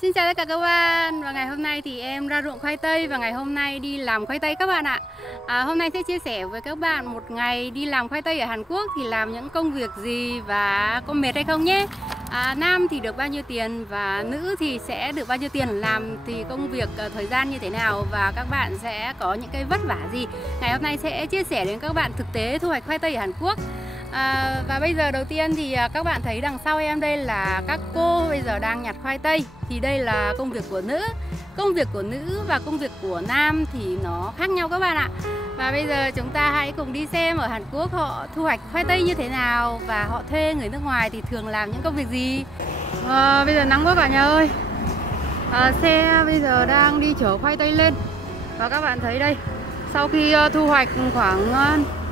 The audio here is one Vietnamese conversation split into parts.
Xin chào tất cả các bạn. Và ngày hôm nay thì em ra ruộng khoai tây và ngày hôm nay đi làm khoai tây các bạn ạ. Hôm nay sẽ chia sẻ với các bạn một ngày đi làm khoai tây ở Hàn Quốc thì làm những công việc gì và có mệt hay không nhé. Nam thì được bao nhiêu tiền và nữ thì sẽ được bao nhiêu tiền, làm thì công việc thời gian như thế nào và các bạn sẽ có những cái vất vả gì. Ngày hôm nay sẽ chia sẻ đến các bạn thực tế thu hoạch khoai tây ở Hàn Quốc. Và bây giờ đầu tiên thì các bạn thấy đằng sau em đây là các cô bây giờ đang nhặt khoai tây. Thì đây là công việc của nữ. Công việc của nữ và công việc của nam thì nó khác nhau các bạn ạ. Và bây giờ chúng ta hãy cùng đi xem ở Hàn Quốc họ thu hoạch khoai tây như thế nào và họ thuê người nước ngoài thì thường làm những công việc gì. Bây giờ nắng quá cả nhà ơi. Xe bây giờ đang đi chở khoai tây lên. Và các bạn thấy đây, sau khi thu hoạch khoảng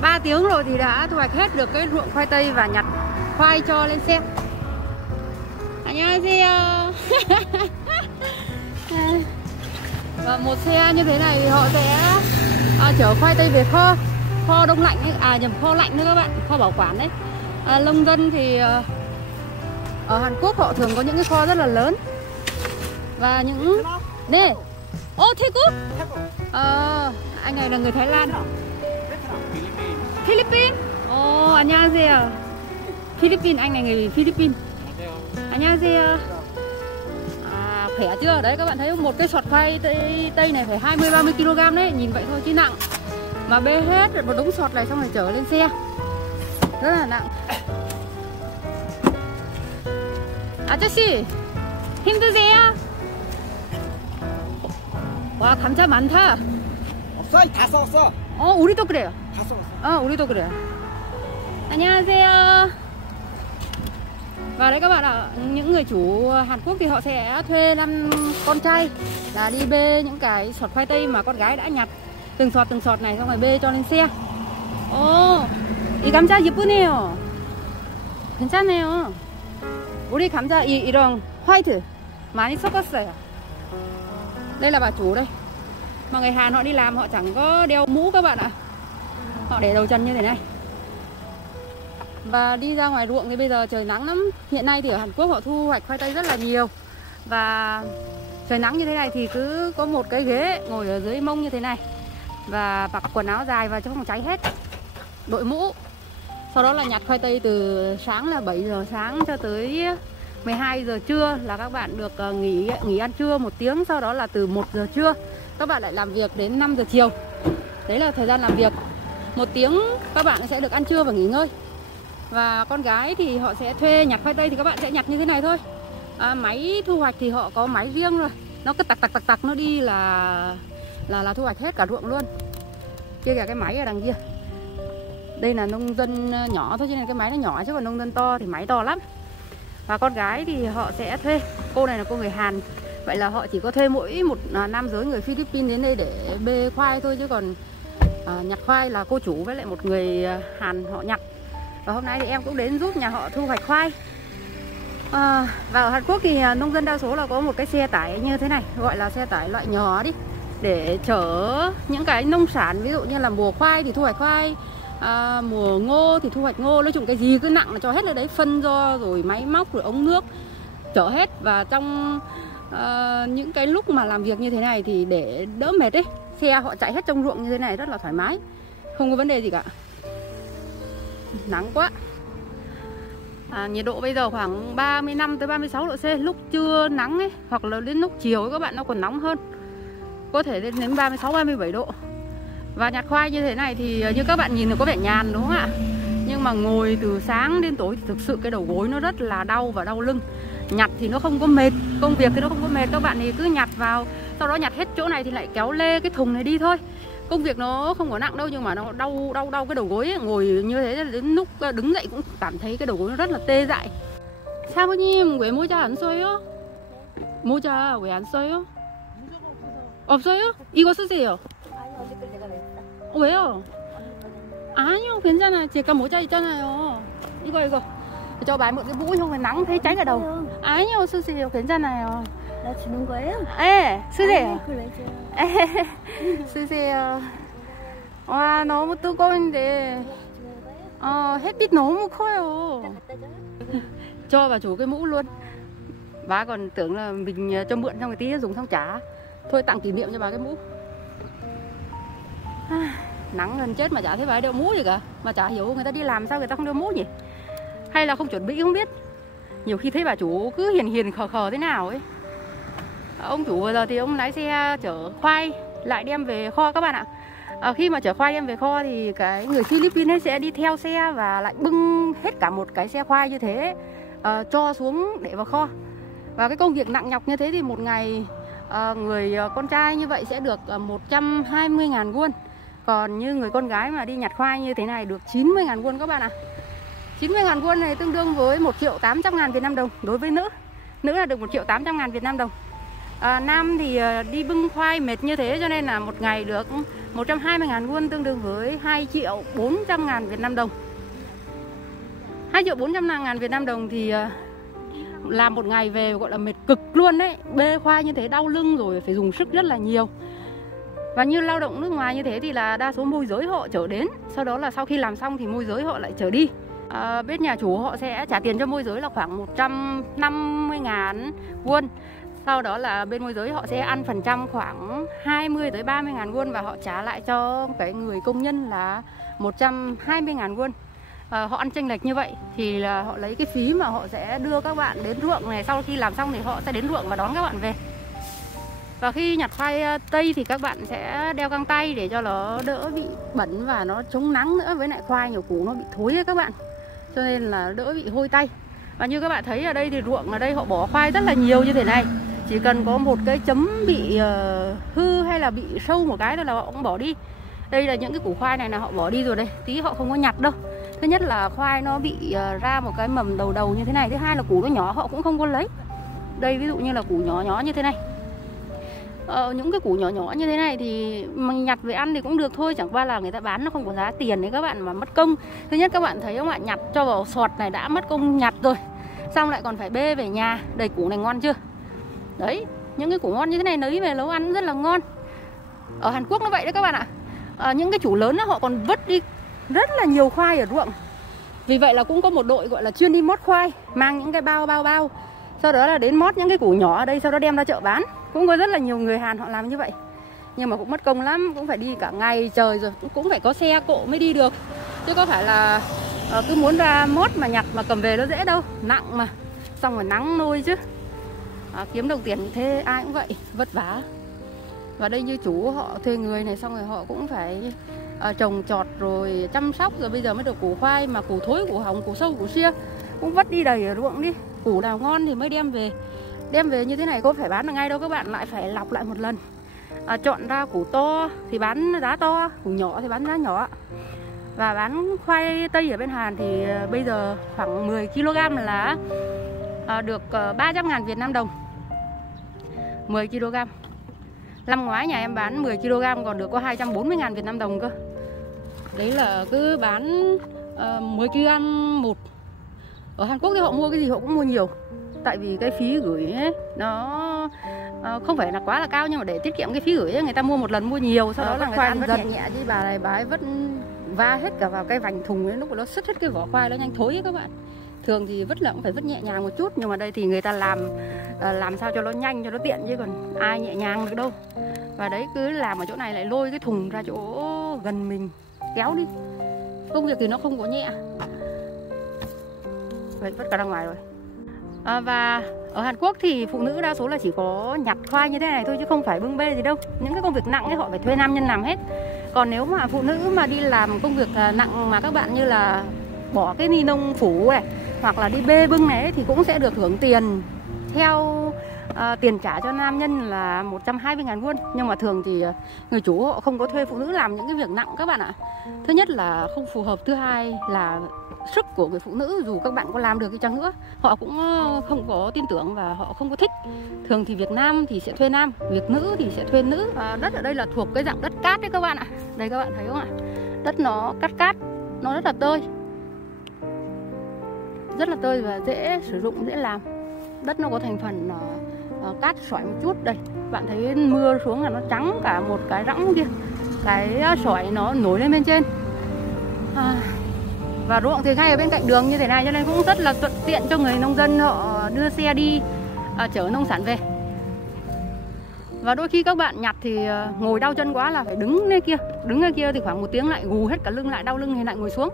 3 tiếng rồi thì đã thu hoạch hết được cái ruộng khoai tây và nhặt khoai cho lên xe. 안녕하세요. Và một xe như thế này họ sẽ chở khoai tây về kho đông lạnh ấy, nhầm kho lạnh nữa các bạn, kho bảo quản đấy. Nông dân thì ở Hàn Quốc họ thường có những cái kho rất là lớn và những nè. Ô Thái Quốc. Anh này là người Thái Lan. Philippines. 안녕하세요. Philippines, anh này người Philippines. 안녕하세요. Khỏe chưa? Đấy các bạn thấy một cái sọt khoai tây này phải 20-30 kg đấy, nhìn vậy thôi chứ nặng. Mà bê hết một đống sọt này xong rồi chở lên xe. Rất là nặng. 아저씨, 힘드세요? 와, 감자 많다. 없어, 다 썼어. 우리도 그래요. 다 썼어. 우리도 그래요. 안녕하세요. Và đấy các bạn ạ, những người chủ Hàn Quốc thì họ sẽ thuê 5 con trai là đi bê những cái sọt khoai tây mà con gái đã nhặt từng sọt này xong rồi bê cho lên xe. 이 감자 예쁘네요. 괜찮네요. 우리 감자 이런 화이트 많이 섞었어요. Đây là bà chủ đây. Mà người Hàn họ đi làm họ chẳng có đeo mũ các bạn ạ. Họ để đầu chân như thế này. Và đi ra ngoài ruộng thì bây giờ trời nắng lắm. Hiện nay thì ở Hàn Quốc họ thu hoạch khoai tây rất là nhiều. Và trời nắng như thế này thì cứ có một cái ghế ngồi ở dưới mông như thế này. Và mặc quần áo dài vào cho không cháy hết. Đội mũ. Sau đó là nhặt khoai tây từ sáng là 7 giờ sáng cho tới 12 giờ trưa là các bạn được nghỉ ăn trưa 1 tiếng. Sau đó là từ 1 giờ trưa các bạn lại làm việc đến 5 giờ chiều. Đấy là thời gian làm việc. 1 tiếng các bạn sẽ được ăn trưa và nghỉ ngơi. Và con gái thì họ sẽ thuê nhặt khoai tây thì các bạn sẽ nhặt như thế này thôi. Máy thu hoạch thì họ có máy riêng rồi. Nó cứ tặc nó đi là thu hoạch hết cả ruộng luôn. Kia kìa cái máy ở đằng kia. Đây là nông dân nhỏ thôi cho nên cái máy nó nhỏ, chứ còn nông dân to thì máy to lắm. Và con gái thì họ sẽ thuê. Cô này là cô người Hàn. Vậy là họ chỉ có thuê mỗi một nam giới người Philippines đến đây để bê khoai thôi, chứ còn nhặt khoai là cô chủ với lại một người Hàn họ nhặt. Và hôm nay thì em cũng đến giúp nhà họ thu hoạch khoai. Và ở Hàn Quốc thì nông dân đa số là có một cái xe tải như thế này, gọi là xe tải loại nhỏ đi, để chở những cái nông sản, ví dụ như là mùa khoai thì thu hoạch khoai, mùa ngô thì thu hoạch ngô. Nói chung cái gì cứ nặng là cho hết lên đấy, phân do rồi máy móc rồi ống nước chở hết. Và trong những cái lúc mà làm việc như thế này thì để đỡ mệt ấy, xe họ chạy hết trong ruộng như thế này rất là thoải mái, không có vấn đề gì cả. Nắng quá. Nhiệt độ bây giờ khoảng 35 tới 36 độ C. Lúc trưa nắng ấy, hoặc là đến lúc chiều ấy, các bạn nó còn nóng hơn. Có thể lên đến 36, 37 độ. Và nhặt khoai như thế này thì như các bạn nhìn thì có vẻ nhàn đúng không ạ? Nhưng mà ngồi từ sáng đến tối thì thực sự cái đầu gối nó rất là đau và đau lưng. Nhặt thì nó không có mệt, công việc thì nó không có mệt. Các bạn thì cứ nhặt vào, sau đó nhặt hết chỗ này thì lại kéo lê cái thùng này đi thôi. Công việc nó không có nặng đâu, nhưng mà nó đau cái đầu gối ấy. Ngồi như thế đến lúc đứng dậy cũng cảm thấy cái đầu gối nó rất là tê dại. 사모님 왜 모자 안 써요? 모자 왜 안 써요? 없어요? 이거 쓰세요. 아니 어제 걸 내가 냈다. 왜요? 아니요 괜찮아요. 제가 모자 있잖아요. 이거 cho bà mượn cái mũ không phải nắng thấy cháy cả đầu. 아니요 쓰세요. 괜찮아요. 나 주는 거예요? 네 쓰세요. 그래 줘. 쓰세요. 와 너무 뜨거운데 햇빛 너무 커요. 갖다 줘. Cho bà chủ cái mũ luôn. Bà còn tưởng là mình cho mượn xong rồi tí dùng xong trả. Thôi tặng kỷ niệm cho bà cái mũ. Nắng gần chết mà chả thấy bà ấy đeo mũ gì cả. Mà chả hiểu người ta đi làm sao người ta không đeo mũ nhỉ? Hay là không chuẩn bị không biết. Nhiều khi thấy bà chủ cứ hiền hiền khờ khờ thế nào ấy. Ông chủ vừa giờ thì ông lái xe chở khoai lại đem về kho các bạn ạ. Khi mà chở khoai đem về kho thì cái người Philippines ấy sẽ đi theo xe và lại bưng hết cả một cái xe khoai như thế cho xuống để vào kho. Và cái công việc nặng nhọc như thế thì một ngày người con trai như vậy sẽ được 120.000 won. Còn như người con gái mà đi nhặt khoai như thế này được 90.000 won các bạn ạ. 90.000 won này tương đương với 1.800.000 Việt Nam đồng đối với nữ. Nữ là được 1.800.000 Việt Nam đồng. Nam thì đi bưng khoai mệt như thế cho nên là một ngày được 120.000 won tương đương với 2.400.000 Việt Nam đồng. 2.400.000 Việt Nam đồng thì làm một ngày về gọi là mệt cực luôn đấy. Bê khoai như thế đau lưng rồi phải dùng sức rất là nhiều. Và như lao động nước ngoài như thế thì là đa số môi giới họ chở đến. Sau đó là sau khi làm xong thì môi giới họ lại chở đi. Bên nhà chủ họ sẽ trả tiền cho môi giới là khoảng 150.000 won. Sau đó là bên môi giới họ sẽ ăn phần trăm khoảng 20 tới 30.000 won và họ trả lại cho cái người công nhân là 120.000 won. Họ ăn chênh lệch như vậy thì là họ lấy cái phí mà họ sẽ đưa các bạn đến ruộng này, sau khi làm xong thì họ sẽ đến ruộng và đón các bạn về. Và khi nhặt khoai tây thì các bạn sẽ đeo găng tay để cho nó đỡ bị bẩn và nó chống nắng nữa, với lại khoai nhiều củ nó bị thối ấy các bạn, cho nên là đỡ bị hôi tay. Và như các bạn thấy ở đây thì ruộng ở đây họ bỏ khoai rất là nhiều như thế này. Chỉ cần có một cái chấm bị hư hay là bị sâu một cái thôi là họ cũng bỏ đi. Đây là những cái củ khoai này là họ bỏ đi rồi đây, tí họ không có nhặt đâu. Thứ nhất là khoai nó bị ra một cái mầm đầu như thế này. Thứ hai là củ nó nhỏ họ cũng không có lấy. Đây ví dụ như là củ nhỏ như thế này. Những cái củ nhỏ như thế này thì mình nhặt về ăn thì cũng được thôi, chẳng qua là người ta bán nó không có giá tiền đấy các bạn, mà mất công. Thứ nhất các bạn thấy không ạ, nhặt cho vào sọt này đã mất công nhặt rồi, xong lại còn phải bê về nhà. Đây củ này ngon chưa? Đấy, những cái củ ngon như thế này nấu về nấu ăn rất là ngon. Ở Hàn Quốc nó vậy đấy các bạn ạ. Những cái chủ lớn đó, họ còn vứt đi rất là nhiều khoai ở ruộng. Vì vậy là cũng có một đội gọi là chuyên đi mót khoai, mang những cái bao, sau đó là đến mót những cái củ nhỏ ở đây, sau đó đem ra chợ bán. Cũng có rất là nhiều người Hàn họ làm như vậy. Nhưng mà cũng mất công lắm, cũng phải đi cả ngày trời rồi, cũng phải có xe cộ mới đi được. Chứ có phải là cứ muốn ra mót mà nhặt mà cầm về nó dễ đâu, nặng mà. Xong rồi nắng nôi chứ. Kiếm đồng tiền như thế ai cũng vậy, vất vả. Và đây như chủ họ thuê người này, xong rồi họ cũng phải trồng trọt rồi chăm sóc, rồi bây giờ mới được củ khoai, mà củ thối, củ hỏng, củ sâu, củ xia cũng vất đi đầy ở ruộng đi. Củ nào ngon thì mới đem về. Đem về như thế này có phải bán được ngay đâu các bạn, lại phải lọc lại một lần. Chọn ra củ to thì bán giá to, củ nhỏ thì bán giá nhỏ. Và bán khoai tây ở bên Hàn thì bây giờ khoảng 10 kg là được 300.000 Việt Nam đồng. 10 kg. Năm ngoái nhà em bán 10 kg còn được có 240.000 Việt Nam đồng cơ. Đấy là cứ bán 10 kg một. Ở Hàn Quốc thì họ mua cái gì họ cũng mua nhiều. Tại vì cái phí gửi ấy, nó không phải là quá là cao, nhưng mà để tiết kiệm cái phí gửi ấy, người ta mua một lần mua nhiều, sau đó là người ta ăn rất nhẹ. Chứ bà này bà ấy vứt va hết cả vào cái vành thùng ấy, lúc nó sứt hết cái vỏ khoai nó nhanh thối ấy các bạn. Thường thì vứt là cũng phải vứt nhẹ nhàng một chút, nhưng mà đây thì người ta làm sao cho nó nhanh, cho nó tiện, chứ còn ai nhẹ nhàng được đâu. Và đấy cứ làm ở chỗ này lại lôi cái thùng ra chỗ gần mình kéo đi. Công việc thì nó không có nhẹ. Vậy vứt cả ra ngoài rồi. Và ở Hàn Quốc thì phụ nữ đa số là chỉ có nhặt khoai như thế này thôi, chứ không phải bưng bê gì đâu. Những cái công việc nặng ấy họ phải thuê nam nhân làm hết. Còn nếu mà phụ nữ mà đi làm công việc nặng mà các bạn như là bỏ cái ni lông phủ này, hoặc là đi bê bưng này ấy, thì cũng sẽ được hưởng tiền theo tiền trả cho nam nhân là 120.000 won. Nhưng mà thường thì người chủ họ không có thuê phụ nữ làm những cái việc nặng các bạn ạ. Thứ nhất là không phù hợp, thứ hai là sức của người phụ nữ dù các bạn có làm được đi chăng nữa họ cũng không có tin tưởng và họ không có thích. Thường thì việc nam thì sẽ thuê nam, việc nữ thì sẽ thuê nữ. Đất ở đây là thuộc cái dạng đất cát đấy các bạn ạ. Đây các bạn thấy không ạ? Đất nó cát, nó rất là tơi. Rất là tơi và dễ sử dụng, dễ làm. Đất nó có thành phần cát sỏi một chút. Đây, bạn thấy mưa xuống là nó trắng cả một cái rãng kia. Cái sỏi nó nổi lên bên trên. Và ruộng thì ngay ở bên cạnh đường như thế này, cho nên cũng rất là thuận tiện cho người nông dân họ đưa xe đi chở nông sản về. Và đôi khi các bạn nhặt thì ngồi đau chân quá là phải đứng lên kia thì khoảng 1 tiếng lại gù hết cả lưng, lại đau lưng thì lại ngồi xuống.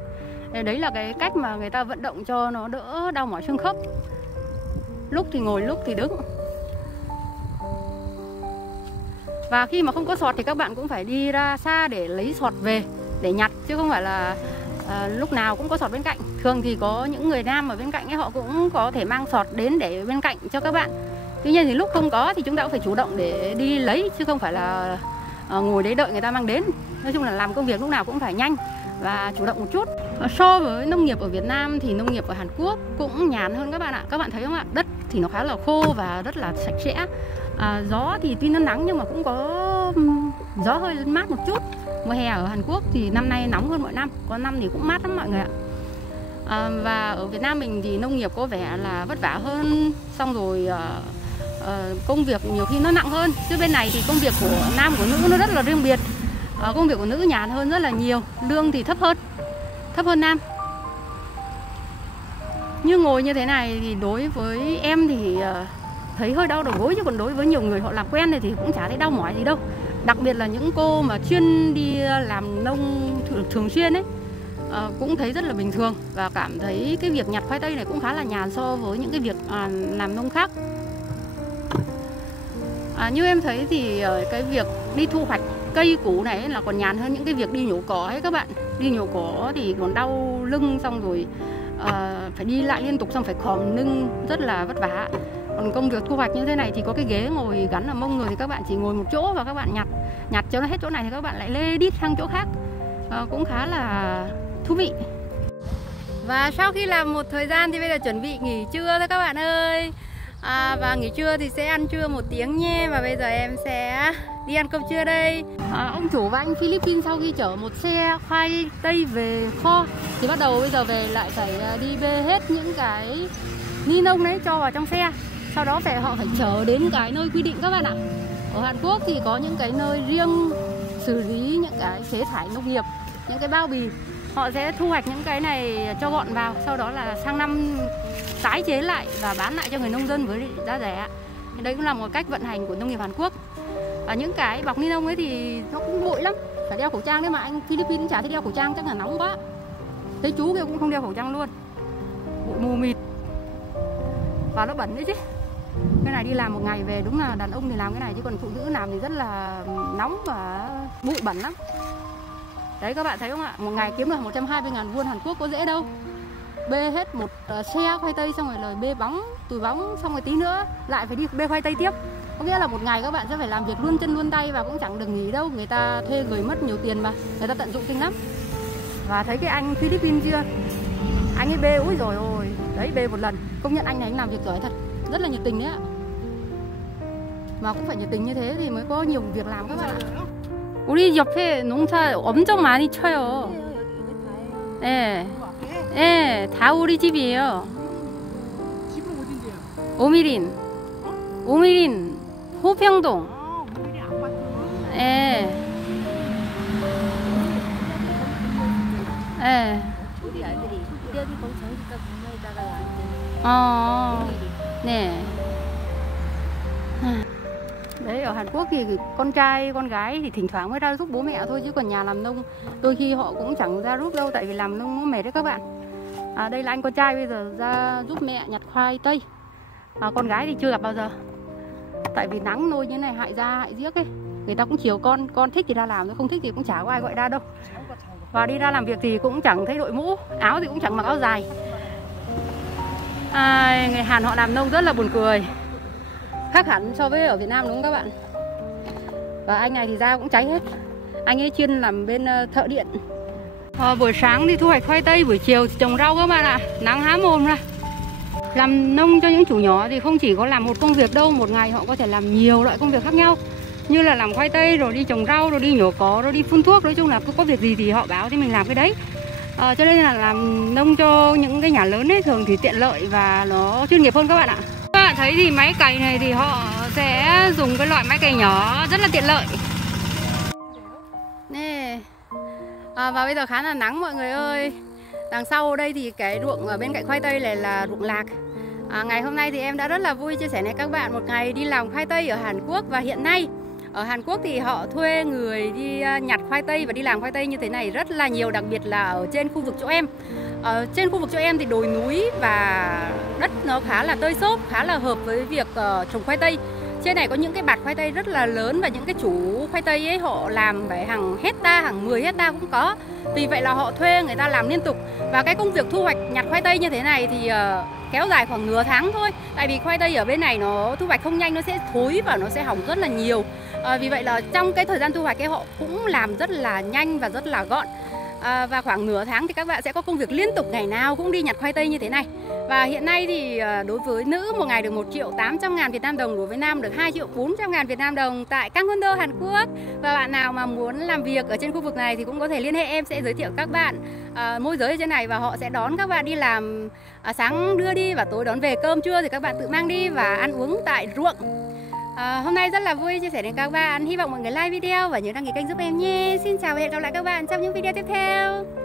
Đấy là cái cách mà người ta vận động cho nó đỡ đau mỏi xương khớp. Lúc thì ngồi, lúc thì đứng. Và khi mà không có sọt thì các bạn cũng phải đi ra xa để lấy sọt về để nhặt, chứ không phải là lúc nào cũng có sọt bên cạnh. Thường thì có những người nam ở bên cạnh ấy, họ cũng có thể mang sọt đến để bên cạnh cho các bạn. Tuy nhiên thì lúc không có thì chúng ta cũng phải chủ động để đi lấy, chứ không phải là ngồi đấy đợi người ta mang đến. Nói chung là làm công việc lúc nào cũng phải nhanh và chủ động một chút. So với nông nghiệp ở Việt Nam thì nông nghiệp ở Hàn Quốc cũng nhàn hơn các bạn ạ. Các bạn thấy không ạ? Đất thì nó khá là khô và rất là sạch sẽ. Gió thì tuy nó nắng nhưng mà cũng có gió hơi mát một chút. Mùa hè ở Hàn Quốc thì năm nay nóng hơn mọi năm, có năm thì cũng mát lắm mọi người ạ. Và ở Việt Nam mình thì nông nghiệp có vẻ là vất vả hơn, xong rồi công việc nhiều khi nó nặng hơn. Chứ bên này thì công việc của nam của nữ nó rất là riêng biệt. Công việc của nữ nhàn hơn rất là nhiều, lương thì thấp hơn nam. Như ngồi như thế này thì đối với em thì thấy hơi đau đầu gối, chứ còn đối với nhiều người họ làm quen thì cũng chả thấy đau mỏi gì đâu. Đặc biệt là những cô mà chuyên đi làm nông thường xuyên ấy, cũng thấy rất là bình thường và cảm thấy cái việc nhặt khoai tây này cũng khá là nhàn so với những cái việc làm nông khác. Như em thấy thì cái việc đi thu hoạch cây củ này là còn nhàn hơn những cái việc đi nhổ cỏ ấy các bạn. Đi nhổ cỏ thì còn đau lưng, xong rồi phải đi lại liên tục, xong phải khom lưng, rất là vất vả. Còn công việc thu hoạch như thế này thì có cái ghế ngồi gắn ở mông rồi thì các bạn chỉ ngồi một chỗ và các bạn nhặt cho nó hết chỗ này thì các bạn lại lê đít sang chỗ khác. Cũng khá là thú vị. Và sau khi làm một thời gian thì bây giờ chuẩn bị nghỉ trưa thôi các bạn ơi. Và nghỉ trưa thì sẽ ăn trưa 1 tiếng nhé. Và bây giờ em sẽ đi ăn cơm trưa đây. Ông chủ và anh Philippines sau khi chở một xe khoai tây về kho thì bắt đầu bây giờ về lại phải đi bê hết những cái ni lông đấy cho vào trong xe. Sau đó họ phải chở đến cái nơi quy định các bạn ạ. Ở Hàn Quốc thì có những cái nơi riêng xử lý những cái phế thải nông nghiệp, những cái bao bì. Họ sẽ thu hoạch những cái này cho gọn vào, sau đó là sang năm tái chế lại và bán lại cho người nông dân với giá rẻ. Đấy cũng là một cách vận hành của nông nghiệp Hàn Quốc. Những cái bọc ni lông ấy thì nó cũng bụi lắm, phải đeo khẩu trang đấy, mà anh Philippines cũng chả thấy đeo khẩu trang, chắc là nóng quá. Thấy chú kia cũng không đeo khẩu trang luôn, bụi mù mịt và nó bẩn đấy chứ. Cái này đi làm một ngày về đúng là đàn ông thì làm cái này, chứ còn phụ nữ làm thì rất là nóng và bụi bẩn lắm. Đấy các bạn thấy không ạ? Một ngày kiếm được 120.000 won Hàn Quốc có dễ đâu. Bê hết một xe khoai tây, xong rồi lời bê bóng, túi bóng, xong rồi tí nữa lại phải đi bê khoai tây tiếp. Có nghĩa là một ngày các bạn sẽ phải làm việc luôn chân luôn tay và cũng chẳng được nghỉ đâu. Người ta thuê người mất nhiều tiền mà, người ta tận dụng kinh lắm. Và thấy cái anh Philippines chưa? Anh ấy bê, úi rồi ôi. Đấy, bê một lần. Công nhận anh này làm việc giỏi thật, rất là nhiệt tình đấy ạ. Mà cũng phải nhiệt tình như thế thì mới có nhiều việc làm các bạn ạ. 우리 옆에 농사 엄청 많이 쳐요. 예, 예, 다 우리 집이에요. 집은 어딘데요? 오미린, 오미린, 호평동. 오미린 아파트. 예, 예. 우리 아들이 거기 정신과 병원에다가 네. Đấy, ở Hàn Quốc thì con trai, con gái thì thỉnh thoảng mới ra giúp bố mẹ thôi, chứ còn nhà làm nông đôi khi họ cũng chẳng ra giúp đâu, tại vì làm nông nó mệt đấy các bạn. Đây là anh con trai bây giờ ra giúp mẹ nhặt khoai tây. Con gái thì chưa gặp bao giờ, tại vì nắng nôi như này hại da hại giếc ấy. Người ta cũng chiều con thích thì ra làm, không thích thì cũng chả có ai gọi ra đâu. Và đi ra làm việc thì cũng chẳng thấy đội mũ, áo thì cũng chẳng mặc áo dài. Người Hàn họ làm nông rất là buồn cười, khác hẳn so với ở Việt Nam đúng không các bạn? Và anh này thì da cũng cháy hết. Anh ấy chuyên làm bên thợ điện. Buổi sáng thì thu hoạch khoai tây, buổi chiều thì trồng rau các bạn ạ. Nắng há mồm ra. Làm nông cho những chủ nhỏ thì không chỉ có làm một công việc đâu, một ngày họ có thể làm nhiều loại công việc khác nhau. Như là làm khoai tây, rồi đi trồng rau, rồi đi nhổ cỏ, rồi đi phun thuốc. Nói chung là có việc gì thì họ báo thì mình làm cái đấy. Cho nên là làm nông cho những cái nhà lớn ấy thường thì tiện lợi và nó chuyên nghiệp hơn các bạn ạ. Các bạn thấy thì máy cày này thì họ sẽ dùng cái loại máy cày nhỏ rất là tiện lợi. Nè. Và bây giờ khá là nắng mọi người ơi. Đằng sau đây thì cái ruộng ở bên cạnh khoai tây này là ruộng lạc. Ngày hôm nay thì em đã rất là vui chia sẻ với các bạn một ngày đi làm khoai tây ở Hàn Quốc. Và hiện nay ở Hàn Quốc thì họ thuê người đi nhặt khoai tây và đi làm khoai tây như thế này rất là nhiều, đặc biệt là ở trên khu vực chỗ em. Ở trên khu vực chỗ em thì đồi núi và đất nó khá là tơi xốp, khá là hợp với việc trồng khoai tây. Trên này có những cái bạt khoai tây rất là lớn và những cái chủ khoai tây ấy họ làm phải hàng hecta, hàng 10 hecta cũng có. Vì vậy là họ thuê người ta làm liên tục. Và cái công việc thu hoạch nhặt khoai tây như thế này thì kéo dài khoảng nửa tháng thôi. Tại vì khoai tây ở bên này nó thu hoạch không nhanh, nó sẽ thối và nó sẽ hỏng rất là nhiều. Vì vậy là trong cái thời gian thu hoạch ấy họ cũng làm rất là nhanh và rất là gọn. Và khoảng nửa tháng thì các bạn sẽ có công việc liên tục, ngày nào cũng đi nhặt khoai tây như thế này. Và hiện nay thì đối với nữ một ngày được 1.800.000 Việt Nam đồng, đối với nam được 2.400.000 Việt Nam đồng tại Gangwon-do, Hàn Quốc. Và bạn nào mà muốn làm việc ở trên khu vực này thì cũng có thể liên hệ em, sẽ giới thiệu các bạn môi giới ở trên này và họ sẽ đón các bạn đi làm, sáng đưa đi và tối đón về, cơm trưa thì các bạn tự mang đi và ăn uống tại ruộng. Hôm nay rất là vui chia sẻ đến các bạn. Hy vọng mọi người like video và nhớ đăng ký kênh giúp em nhé. Xin chào và hẹn gặp lại các bạn trong những video tiếp theo.